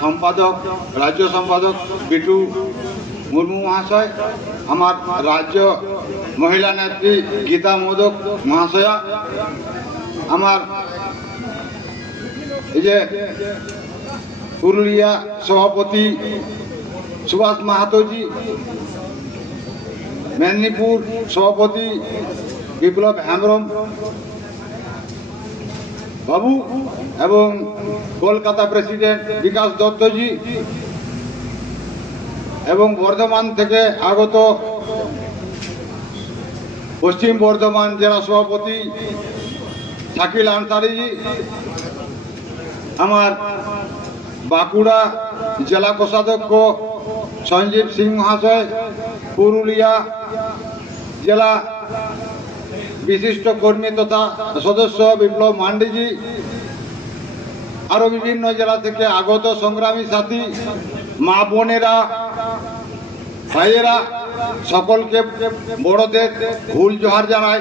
সম্পাদক রাজ্য সম্পাদক বিটু মুর্মু মহাশয়, আমার রাজ্য মহিলা নেত্রী গীতা মোদক মহাশয়া, আমার এই যে পুরুলিয়া সভাপতি সুভাষ মাহাতোজি, মেদিনীপুর সভাপতি বিপ্লব হেমব্রম বাবু এবং কলকাতা প্রেসিডেন্ট বিকাশ দত্তজি এবং বর্ধমান থেকে আগত পশ্চিম বর্ধমান জেলা সভাপতি শাকিল আনসারিজি, আমার বাঁকুড়া জেলা কোষাধ্যক্ষ সঞ্জীব সিং মহাশয়, পুরুলিয়া জেলা বিশিষ্ট কর্মী তথা সদস্য বিপ্লব মান্ডিজি, আরো বিভিন্ন জেলা থেকে আগত সংগ্রামী সাথী, মা বোনেরা, ভাইয়েরা, সকলকে বড়দের ভুল জোহার জানাই,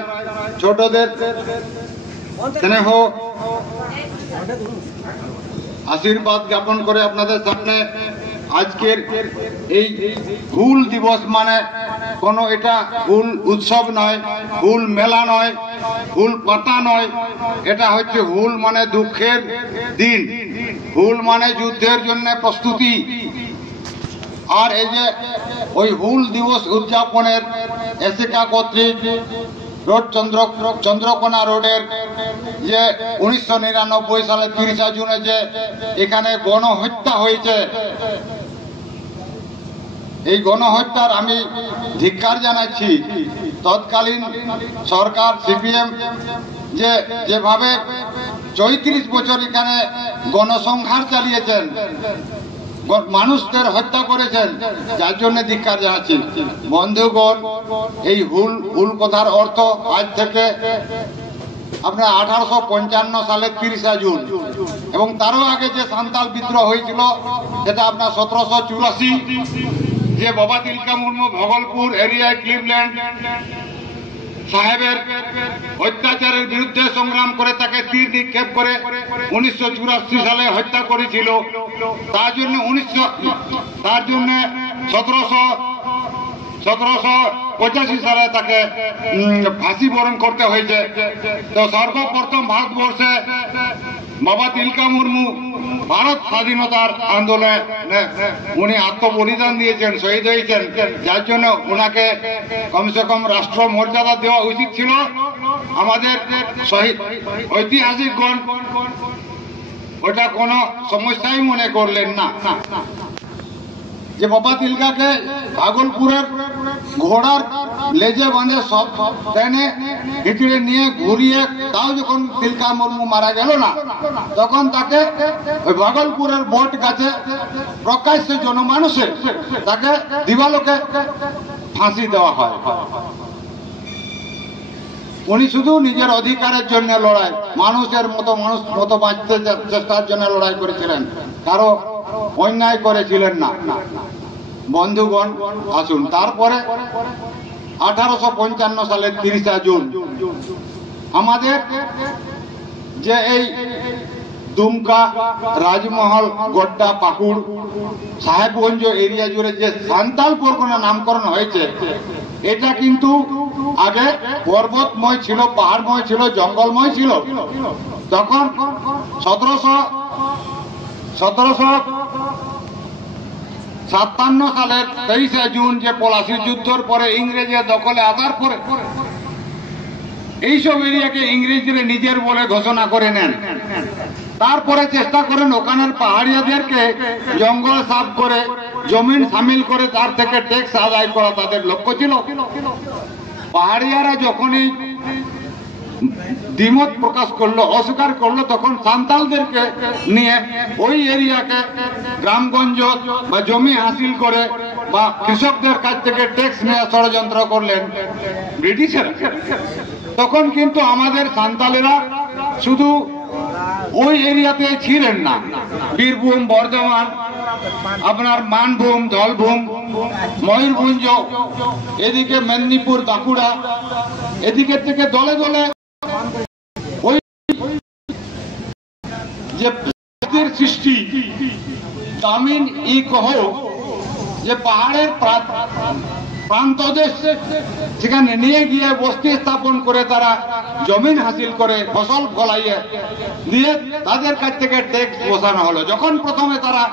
ছোটদের স্নেহ আশীর্বাদ জ্ঞাপন করে আপনাদের সামনে আজকের এই হুল দিবস মানে কোনো এটা হুল উৎসব নয়, হুল মেলা নয়, হুল পাতা নয়, এটা হচ্ছে হুল মানে দুঃখের দিন, হুল মানে যুদ্ধের জন্য প্রস্তুতি। আর এই যে ওই হুল দিবস উদযাপনের এসিকা কর্তৃক রোড চন্দ্রকোনা রোডের যে 1999 সালে 30 জুনে যে এখানে গণহত্যা হয়েছে, এই গণহত্যার আমি ধিক্কার জানাচ্ছি। তৎকালীন সরকার সিপিএম যেভাবে 34 বছর এখানে গণসংহার চালিয়েছেন, মানুষদের হত্যা করেছেন, যার জন্য ধিক্কার জানাচ্ছি। বন্ধুগণ, এই হুল কথার অর্থ আজ থেকে আপনার 1855 সালের 30 জুন এবং তারও আগে যে সান্তাল বিদ্রোহ হয়েছিল সেটা আপনার 1784, যে বাবা তিলকা মুর্মু ভগলপুর এরিয়ায় ক্লিভল্যান্ড সাহেবের অত্যাচারের বিরুদ্ধে সংগ্রাম করে তাকে তীর নিক্ষেপ করে 1984 সালে হত্যা করেছিল। তার জন্য 1785 সালে তাকে ফাঁসি বরণ করতে হয়েছে। তো সর্বপ্রথম ভারতবর্ষে বাবা তিলকা মুর্মু ভারত স্বাধীনতার আন্দোলনে উনি আত্মবলিদান দিয়েছেন, শহীদ হয়েছেন, যার জন্য ওনাকে কমসে কম রাষ্ট্র মর্যাদা দেওয়া উচিত ছিল। আমাদের শহীদ ঐতিহাসিকগণ ওটা কোনো সমস্যাই মনে করলেন না, যে বাবা তিলকাকে ভাগলপুরের ঘোড়ার লেজে বাঁধে সব টেনে ভিতরে নিয়ে ঘুরিয়ে, তাও যখন তিলকা মুর্মু মারা গেল না, তখন তাকে ওই ভাগলপুরের বট গাছে প্রকাশ্যে জনমানুষে তাকে দিবালোকে ফাঁসি দেওয়া হয়। উনি শুধু নিজের অধিকারের জন্য লড়াই, মানুষের মতো বাঁচতে চেষ্টার জন্য লড়াই করেছিলেন, কারো অন্যায় করেছিলেন না। বন্ধুগণ, আসুন তারপরে 1855 সালের 30 জুন আমাদের যে এই দুমকা, রাজমহল, গোড্ডা, পাকুড়, সাহেবগঞ্জ এরিয়া জুড়ে যে সান্তাল পরগনা নামকরণ হয়েছে, এটা কিন্তু আগে পর্বতময় ছিল, পাহাড়ময় ছিল, জঙ্গলময় ছিল। তখন 1757 সালের 23 জুন যে পলাশির যুদ্ধের পরে ইংরেজের দখলে আসার পরে এইসব এরিয়াকে ইংরেজরা নিজের বলে ঘোষণা করে নেন। তারপরে চেষ্টা করেন ওখানের পাহাড়িয়াদেরকে জঙ্গল সাফ করে জমিন সামিল করে তার থেকে ট্যাক্স আদায় করা তাদের লক্ষ্য ছিল। পাহাড়িয়ারা যখনই দ্বিমত প্রকাশ করলো, অস্বীকার করলো, তখন সান্তালদেরকে নিয়ে ওই এরিয়াকে গ্রামগঞ্জ বা জমি হাসিল করে বা কৃষকদের কাছ থেকে ট্যাক্স নেওয়া ষড়যন্ত্র করলেন ব্রিটিশেরা। তখন কিন্তু আমাদের সান্তালেরা শুধু ওই এরিয়াতে ছিলেন না, বীরভূম, বর্ধমান, আপনার মানভূম, ধলভূম, ময়ূরভঞ্জ, এদিকে মেদিনীপুর, বাঁকুড়া, এদিকে থেকে দলে দলে ওই যে সৃষ্টি দামিন ই কহ যে পাহাড়ের প্রান্তদেশ সেখানে নিয়ে গিয়ে বস্তি স্থাপন করে তারা জমিন হাসিল করে ফসল ফলাইয়ে দিয়ে তাদের কাছ থেকে ট্যাক্স বসানো হলো। যখন প্রথমে তারা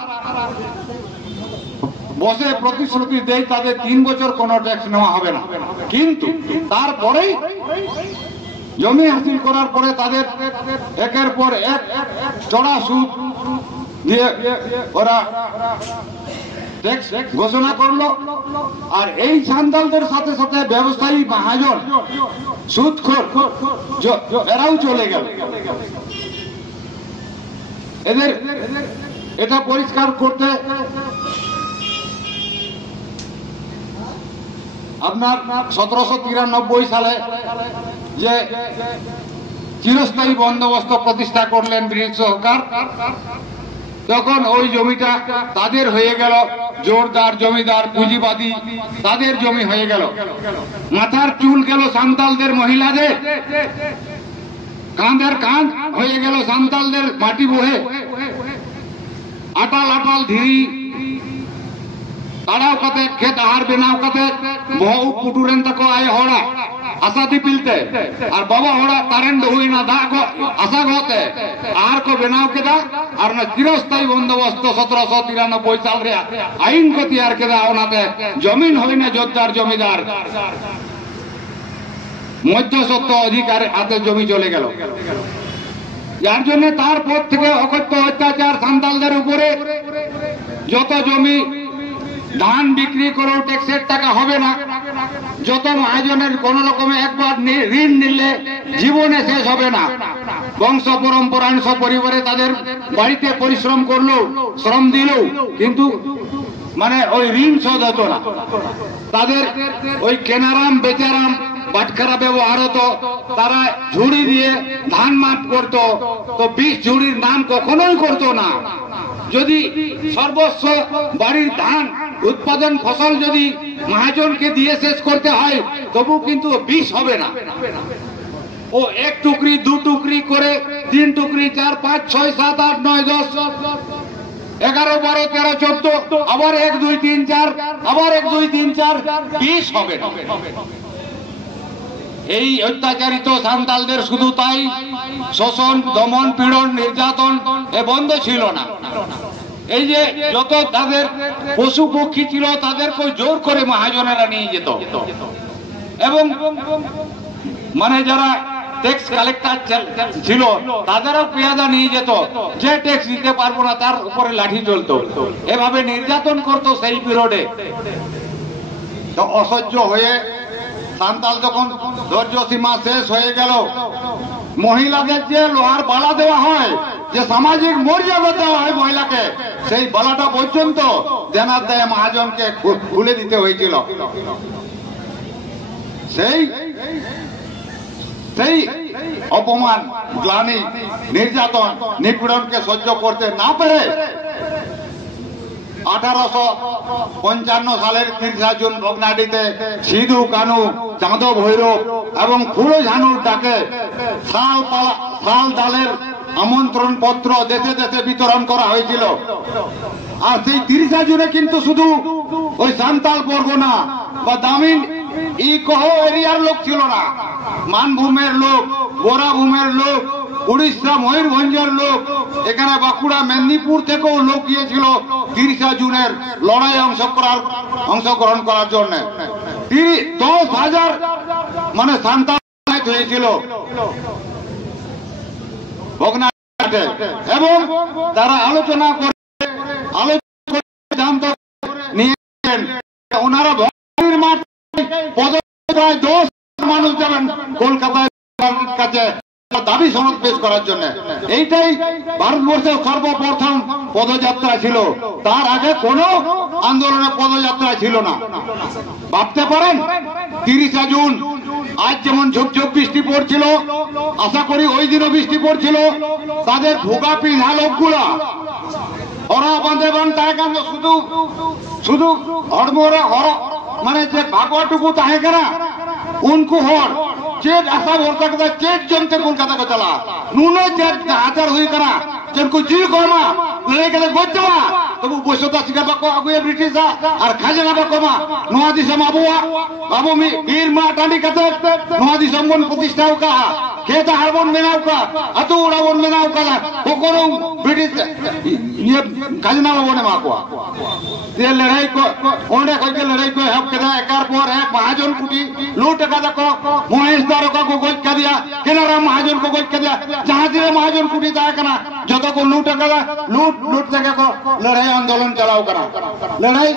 বসে প্রতিশ্রুতি দেয় তাদের 3 বছর কোনো ট্যাক্স নেওয়া হবে না, কিন্তু তারপরেই জমি হাসিল করার পরে তাদের একের পর এক চড়া সুদ দিয়ে ওরা ট্যাক্স ঘোষণা করলো। আর এই সান্তালদের সাথে সাথে ব্যবসায়ী মহাজন সুদখোর এরাও চলে গেল। এদের এটা পরিষ্কার করতে আপনার 1793 সালে যে চিরস্থায়ী বন্দোবস্ত প্রতিষ্ঠা করলেন ব্রিটিশ সরকার, তখন ওই জমিটা তাদের হয়ে গেল, জোরদার জমিদার পুঁজিবাদী তাদের জমি হয়ে গেল। মাথার চুল গেল সান্তালদের মহিলাদের, কাঁধের কাঁধ হয়ে গেল সান্তালদের মাটি বহে, আটাল আটাল ধিরি তাড়াও কাতে খেত আহার বেনাও কাতে বহু পুটুরেন তাকে আয় হড়া আশা দিপিলতে আর বাবা হড়া তারেন হুই না দা আশা ঘতে আহার কো বেনাও কেদা আর না চিরস্থায়ী বন্দোবস্ত 1793 সাল রে আইন কো তৈয়ার কেদা ওনাতে জমিন হই না জোরদার জমিদার মধ্যস্বত্ব অধিকারের হাতে জমি চলে গেল। যার জন্য তারপর থেকে অকথ্য অত্যাচার সান্তালদের উপরে, যত জমি ধান বিক্রি করেও ট্যাক্সের টাকা হবে না, যত মহাজনের কোন রকমে একবার ঋণ নিলে জীবনে শেষ হবে না, বংশ পরম্পরাংশ পরিবারে তাদের বাড়িতে পরিশ্রম করলো শ্রম দিল কিন্তু মানে ওই ঋণ শোধ হতো না। তাদের ওই কেনারাম বেচারাম বাটখারা ব্যবহার হতো, তারা ঝুড়ি দিয়ে ধান মাপ করতো, তো 20 ঝুড়ির নাম কখনোই করতো না। যদি সর্বস্ব বাড়ির ধান উৎপাদন ফসল যদি মহাজনকে দিয়ে শেষ করতে হয় তবু কিন্তু 20 হবে না। ও 1 টুকরি 2 টুকরি করে 3 টুকরি 4 5 6 7 8 9 10 11 12 13 14 আবার 1 2 3 4 আবার 1 2 3 4 20 হবে না। এই অত্যাচারিত সান্তালদের শুধু তাই শোষণ দমন পীড়ন নির্যাতন এ বন্ধ ছিল না। এই যে যত তাদের পশু পক্ষী ছিল তাদেরকে জোর করে মহাজনেরা নিয়ে যেত এবং মানে যারা ট্যাক্স কালেক্টর ছিল তাদেরও পেয়াদা নিয়ে যেত, যে ট্যাক্স দিতে পারবো না তার উপরে লাঠি চলতো, এভাবে নির্যাতন করতো সেই পিরিয়ডে। তো অসহ্য হয়ে সান্তাল যখন ধৈর্য সীমা শেষ হয়ে গেল, মহিলাদের যে লোহার বালা দেওয়া হয়, যে সামাজিক মর্যাদা দেওয়া হয় মহিলাকে, সেই বালাটা পর্যন্ত দেনার দায়ে মহাজনকে খুলে দিতে হয়েছিল। সেই অপমান গ্লানি নির্যাতন নিপীড়নকে সহ্য করতে না পেরে 1855 সালের 30 জুন ভগ্নাডিতে সিধু কানু চাঁদ ভৈরব এবং ফুলো ঝানুর ডাকে শাল ডালের আমন্ত্রণ পত্র দেশে দেশে বিতরণ করা হয়েছিল। আর সেই 30 জুনে কিন্তু শুধু ওই সান্তাল পরগনা বা দামিন ই কহ এরিয়ার লোক ছিল না, মানভূমের লোক, বোরাভূমের লোক, উড়িষ্যা ময়ূরভঞ্জের লোক, এখানে বাঁকুড়া মেদিনীপুর থেকেও লোক গিয়েছিল 30 জুনের লড়াই অংশগ্রহণ করার জন্য। 10,000 মানে সান্তাল হয়েছিল ভগ্নাঘাটে এবং তারা আলোচনা করে সিদ্ধান্ত নিয়েছেন ওনারা ভগ্নির মাঠ প্রায় 10 মানুষ যাবেন কলকাতায় কাছে দাবি সনদ পেশ করার জন্য। এইটাই ভারতবর্ষের সর্বপ্রথম পদযাত্রা ছিল, তার আগে কোন আন্দোলনের পদযাত্রা ছিল না। ভাবতে পারেন 30 জুন আজ যেমন ঝুপঝুপ বৃষ্টি পড়ছিল, আশা করি ওই দিনও বৃষ্টি পড়ছিল, তাদের ভোগা পিঁধা লোকগুলা ওরা বাঁধে বান্ধায় কেন শুধু হড়মোড়া মানে যে भागवटुकु ताहे करा उनको हर चेत आशा भरता कदा चेत जमते कोलकाता को चला नूने चेत हाजार हुई करा जिनको जी कोमा ले के गोचवा तबु बसता सिगा बाको आगुए ब्रिटिशा और खाजना बाको मा नोआ दिसम आबुआ बाबू मी वीर मा टांडी कते नोआ दिसम बन प्रतिष्ठाव का खेता हारबन मेनाव का अतु उड़ाबन मेनाव का कोकोनो ब्रिटिश ये खाजना बाबोने माको ये लड़ाई को ओंडे कोई के लड़ाई को हक कदा एकार पर एक महाजन कुटी लूट कदा को महेश दारोगा को गोज कर दिया केनारा महाजन को गोज कर दिया जहां से महाजन कुटी ता कना जतो को लूट कदा लूट जगह को लड़ाई आंदोलन चलाओ करा लड़ाई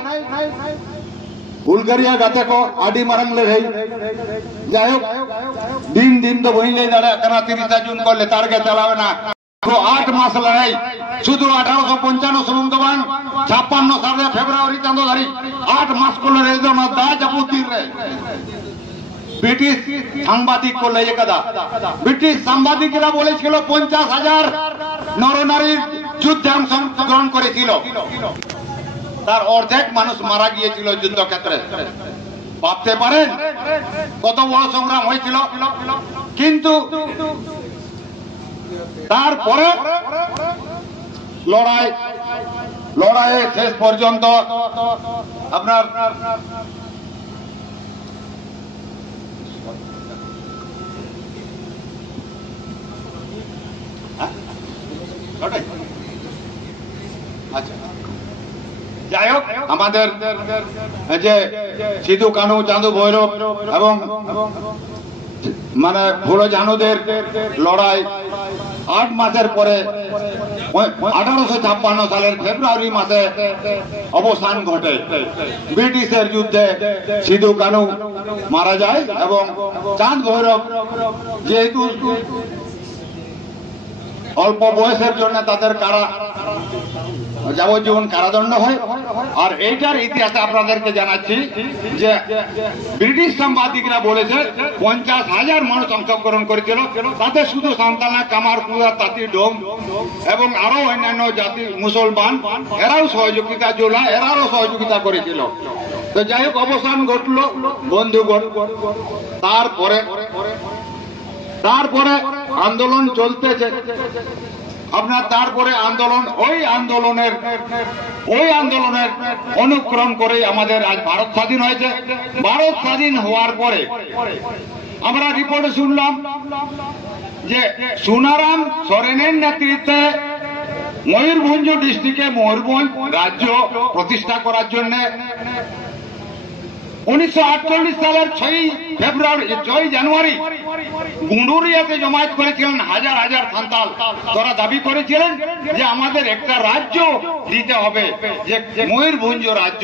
बुल्गारिया गाते को आडी मारंग लड़ाई जायो दिन दिन तो वही ले लड़ा कना 30 जून को लेतार के चलावे ना तो 8 मास लड़ाई शुद्ध 1895 सुलंगवान 56 साल फेब्रुआरी चांदो धरी 8 मास को लड़ाई जो ना दा जपुती रहे ब्रिटिश সাংবাদিক को ले कदा ब्रिटिश সাংবাদিকরা বলেছিল 50,000 নরনারীর যুদ্ধে অংশগ্রহণ করেছিল তার অর্ধেক মানুষ মারা গিয়েছিল যুদ্ধক্ষেত্রে ভাবতে পারেন কত বড় সংগ্রাম হয়েছিল কিন্তু তারপরে লড়াই শেষ পর্যন্ত আপনার যাই হোক আমাদের যে সিধু কানু চাঁদু ভৈরব এবং মানে ভুলো জানুদের লড়াই 8 মাসের পরে 1856 সালের ফেব্রুয়ারি মাসে অবসান ঘটে ব্রিটিশের যুদ্ধে সিধু কানু মারা যায় এবং চাঁদ ভৈরব যেহেতু অল্প বয়সের জন্য তাদের কারা যাবজ্জীবন কারাদণ্ড হয় আর এইটার ইতিহাসে আপনাদেরকে জানাচ্ছি যে ব্রিটিশ সাংবাদিকরা বলেছে 50,000 মানুষ অংশগ্রহণ করেছিল তাতে শুধু সান্তানা কামারপুরা তাঁতি ডোম এবং আরো অন্যান্য জাতি মুসলমান এরাও সহযোগিতা জোলা এরাও সহযোগিতা করেছিল তো যাই হোক অবসান ঘটলো বন্ধুগণ তারপরে আন্দোলন চলতেছে আপনার তারপরে আন্দোলন ওই আন্দোলনের অনুক্রম করে আমাদের আজ ভারত স্বাধীন হয়েছে ভারত স্বাধীন হওয়ার পরে আমরা রিপোর্টে শুনলাম যে সোনারাম সোরেনের নেতৃত্বে ময়ূরভঞ্জ ডিস্ট্রিক্টে ময়ূরভঞ্জ রাজ্য প্রতিষ্ঠা করার জন্য 1948 সালের 6 জানুয়ারি গুন্ডুরিয়াতে জমায়েত করেছিলেন হাজার হাজার সান্তাল তারা দাবি করেছিলেন যে আমাদের একটা রাজ্য দিতে হবে যে ময়ূরভঞ্জ রাজ্য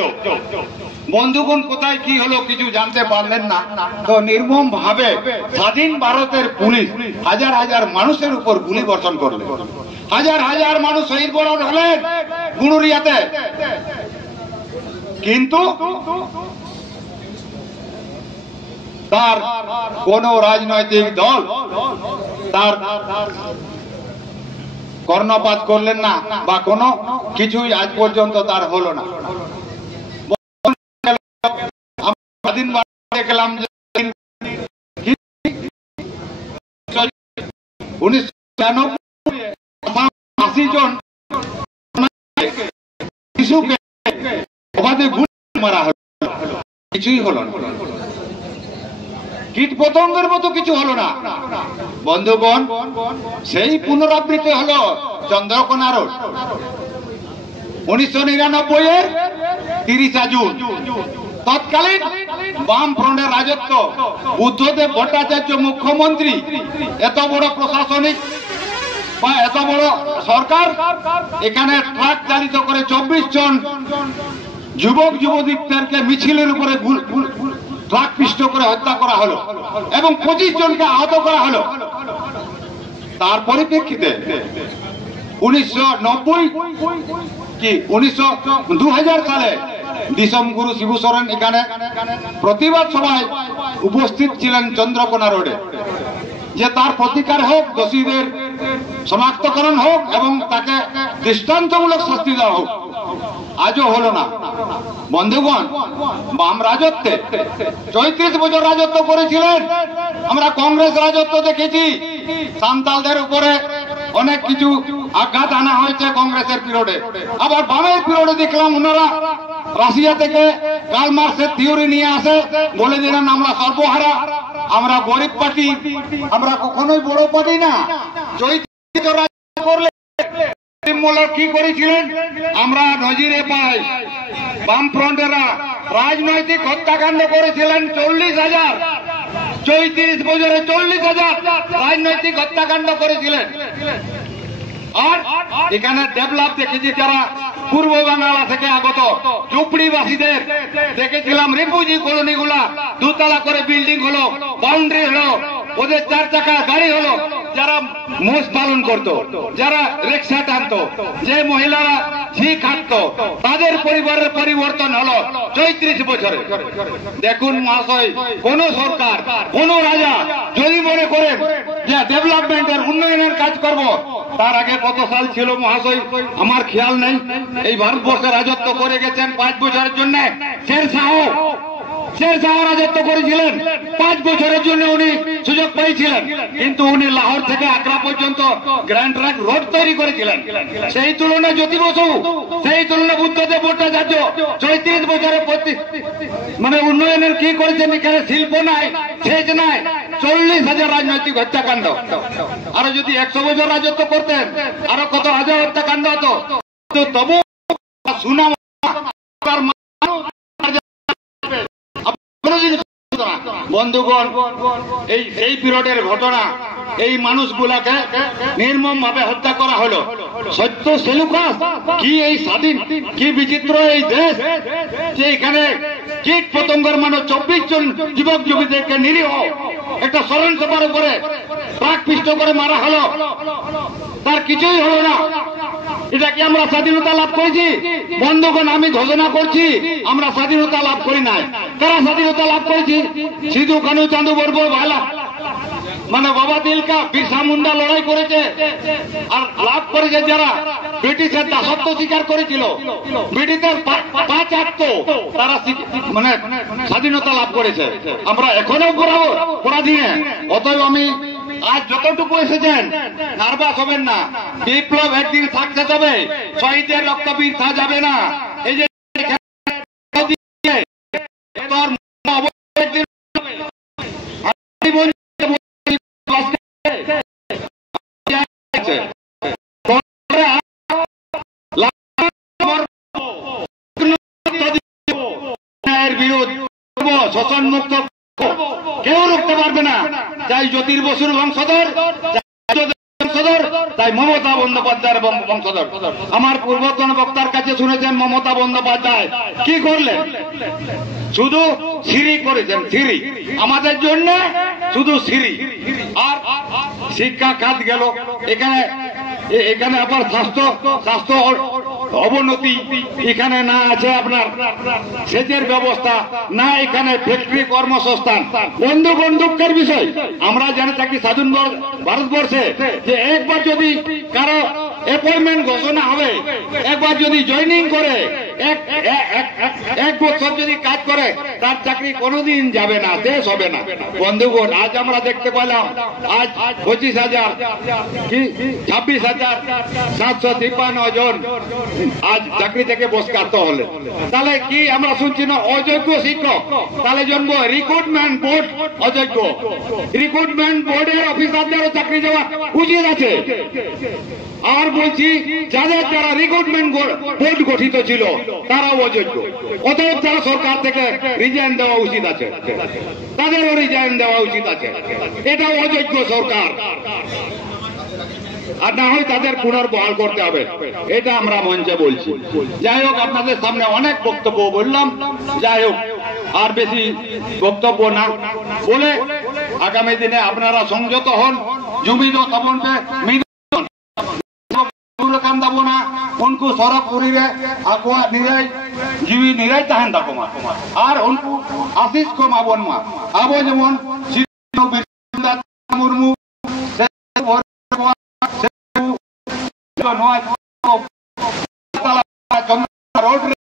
বন্ধুগণ কোথায় কি হলো কিছু জানতে পারলেন না তো নির্মম ভাবে স্বাধীন ভারতের পুলিশ হাজার হাজার মানুষের উপর গুলি বর্ষণ করলেন হাজার হাজার মানুষ শহীদ হলেন গুন্ডুরিয়াতে কিন্তু তার কোন রাজনৈতিক দল তার কর্ণপাত করলেন না বা কোনো কিছুই আজ পর্যন্ত তার হলো না স্বাধীন দেখলাম যে 1980 জন শিশুকে অবাধে গুলি মারা হলো কিছুই হলো না কীট পতঙ্গের মতো কিছু হলো না বন্ধুগণ সেই পুনরাবৃত্তি হলো চন্দ্রকোনার 1999 30 জুন তৎকালীন বামফ্রন্টের রাজত্ব বুদ্ধদেব ভট্টাচার্য মুখ্যমন্ত্রী এত বড় প্রশাসনিক বা এত বড় সরকার এখানে ট্রাক চালিত করে 24 জন যুবক যুবতীদেরকে মিছিলের উপরে ট্রাক পিষ্ট করে হত্যা করা হলো এবং 25 জনকে আহত করা হলো তার পরিপ্রেক্ষিতে 2000 সালে দিসম গুরু শিবু সোরেন এখানে প্রতিবাদ সভায় উপস্থিত ছিলেন চন্দ্রকোনা রোডে যে তার প্রতিকার হোক দোষীদের শনাক্তকরণ হোক এবং তাকে দৃষ্টান্তমূলক শাস্তি দেওয়া হোক আজও হলো না বন্ধুগণ বাম রাজত্বে 34 বছর রাজত্ব করেছিলেন আমরা কংগ্রেস রাজত্ব দেখেছি সান্তালদের উপরে অনেক কিছু আঘাত আনা হয়েছে কংগ্রেসের পিরিয়ডে। আবার বামের পিরিয়ডে দেখলাম ওনারা রাশিয়া থেকে কার্ল মার্কসের থিওরি নিয়ে আসে, বলে দিলেন আমরা সর্বহারা, আমরা গরিব পার্টি, আমরা কখনোই বড় পার্টি না। চৈতন্য রাজত্ব করলে কি করেছিলেন আমরা নজিরে পাই, বামফ্রন্টেরা রাজনৈতিক হত্যাকাণ্ড করেছিলেন 40,000, 34 বছরে 40,000 রাজনৈতিক হত্যাকাণ্ড করেছিলেন। আর এখানে ডেভেলপ দেখেছি যারা পূর্ব বাংলা থেকে আগত ঝুপড়িবাসীদের দেখেছিলাম, রিফিউজি কলোনি গুলা 2 তলা করে বিল্ডিং হলো, বাউন্ডারি হলো, ওদের 4 চাকা গাড়ি হলো, যারা মোষ পালন করত, যারা রিক্সা টানত, যে মহিলারা ঘি খাটত, তাদের পরিবারের পরিবর্তন হলো 34 বছরে। দেখুন মহাশয়, কোন সরকার, কোন রাজা যদি মনে করেন যে ডেভেলপমেন্টের উন্নয়নের কাজ করব, তার আগে কত সাল ছিল মহাশয় আমার খেয়াল নেই, এই ভারতবর্ষে রাজত্ব করে গেছেন 5 বছরের জন্য। শেরশাহ রাজত্ব করেছিলেন 5 বছরের জন্য, উনি সুযোগ পেয়েছিলেন, কিন্তু উনি লাহোর থেকে আগ্রা পর্যন্ত গ্র্যান্ড ট্রাঙ্ক রোড তৈরি করেছিলেন। সেই তুলনায় জ্যোতি বসু, সেই তুলনায় বুদ্ধদেব ভট্টাচার্য 34 বছরে মানে উন্নয়নের কি করেছেন? এখানে শিল্প নাই, সেচ নাই, 40,000 রাজনৈতিক হত্যাকাণ্ড। আরো যদি 100 বছর রাজত্ব করতেন আরো কত হাজার হত্যাকাণ্ড হতো। তবু সুনাম বন্ধুগণ, এই পিরিয়ডের ঘটনা, এই মানুষগুলাকে নির্মম ভাবে হত্যা করা হলো। সত্য সেলুকাস কি এই স্বাধীন, কি বিচিত্র এই দেশ, যে এখানে কীট পতঙ্গের মানে 24 জন যুবক যুবতীদেরকে নিরীহ একটা স্মরণ সভার উপরে ট্রাক পিষ্ট করে মারা হলো, তার কিছুই হলো না। এটা কি আমরা স্বাধীনতা লাভ করেছি? বন্ধুগণ, আমি ঘোষণা করছি আমরা স্বাধীনতা লাভ করি নাই। কারা স্বাধীনতা লাভ করেছি? সিধু কানু চাঁদু বর্ব ভালা মানে বাবা তিলকা, বিরসা মুন্ডা লড়াই করেছে, আর লাভ করেছে যারা ব্রিটিশের দাসত্ব স্বীকার করেছিল, ব্রিটিশের 5 আক্ত, তারা মানে স্বাধীনতা লাভ করেছে। আমরা এখনো পরাধীনে। অতএব আমি আজ যতটুকু এসেছেন, নার্ভাস হবেন না, বিপ্লব একদিন সাকসেস হবে, শহীদের রক্ত বৃথা যাবে না। এই যে শোষণ মুক্ত কেউ রুখতে পারবে না, চাই জ্যোতির বসুর বংশধর, তাই মমতা বন্দ্যোপাধ্যায়ের বংশধর। আমার পূর্বতন বক্তার কাছে শুনেছেন মমতা বন্দ্যোপাধ্যায় কি করলেন? শুধু সিঁড়ি করেছেন, সিঁড়ি আমাদের জন্য, শুধু সিঁড়ি। আর শিক্ষা খাত গেল, এখানে আবার স্বাস্থ্য অবনতি, এখানে না আছে আপনার সেচের ব্যবস্থা, না এখানে ফ্যাক্টরি কর্মসংস্থান। বন্ধুগণ, দুঃখের বিষয়, আমরা জেনে থাকি স্বাধীন ভারতবর্ষে যে একবার যদি কারো অ্যাপয়েন্টমেন্ট ঘোষণা হবে, একবার যদি জয়েনিং করে, 1 বছর যদি কাজ করে, তার চাকরি কোনোদিন যাবে না, শেষ হবে না। বন্ধুগণ, আজ আমরা দেখতে পেলাম আজ 26,753 জন আজ চাকরি থেকে বসকাত হলেন। তাহলে কি আমরা শুনছি না অযোগ্য শিক্ষক? তাহলে জন্ম রিক্রুটমেন্ট বোর্ড অযোগ্য, রিক্রুটমেন্ট বোর্ডের অফিসারদেরও চাকরি দেওয়া উচিত আছে। আর বলছি যাদের যারা রিক্রুটমেন্ট বোর্ড গঠিত ছিল তারাও অযোগ্য, অতএব তারা সরকার থেকে রিজাইন দেওয়া উচিত আছে, তাদেরও রিজাইন দেওয়া উচিত আছে। এটাও অযোগ্য সরকার, আর না হয় তাদের পুনর্বহাল করতে হবে, এটা আমরা মঞ্চে বলছি। যাই হোক, আপনাদের সামনে অনেক বক্তব্য বললাম, যাই হোক আর বেশি বক্তব্য না বলে আগামী দিনে আপনারা সংযত হন। জুমিদ তবনকে কাম দাবো না, उनको सड़क पूरी आगुआ निराई जीवी निराई तहन तकमा और उनको आशीष को माबन मा आबो जेमन मुर्मू रोड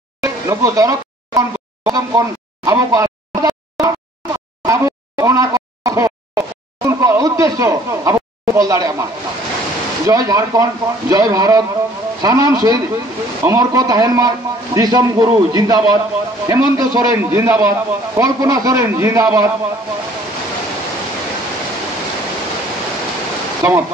नुकु सड़क उनको उद्देश्य अब बोल दाड़े জয় ঝাড়খণ্ড, জয় ভারত। সানাম শহীদ অমর কো তাহেন মা। দিশম গুরু জিন্দাবাদ। হেমন্ত সোরেন জিন্দাবাদ। কল্পনা সোরেন জিন্দাবাদ। সমাপ্ত।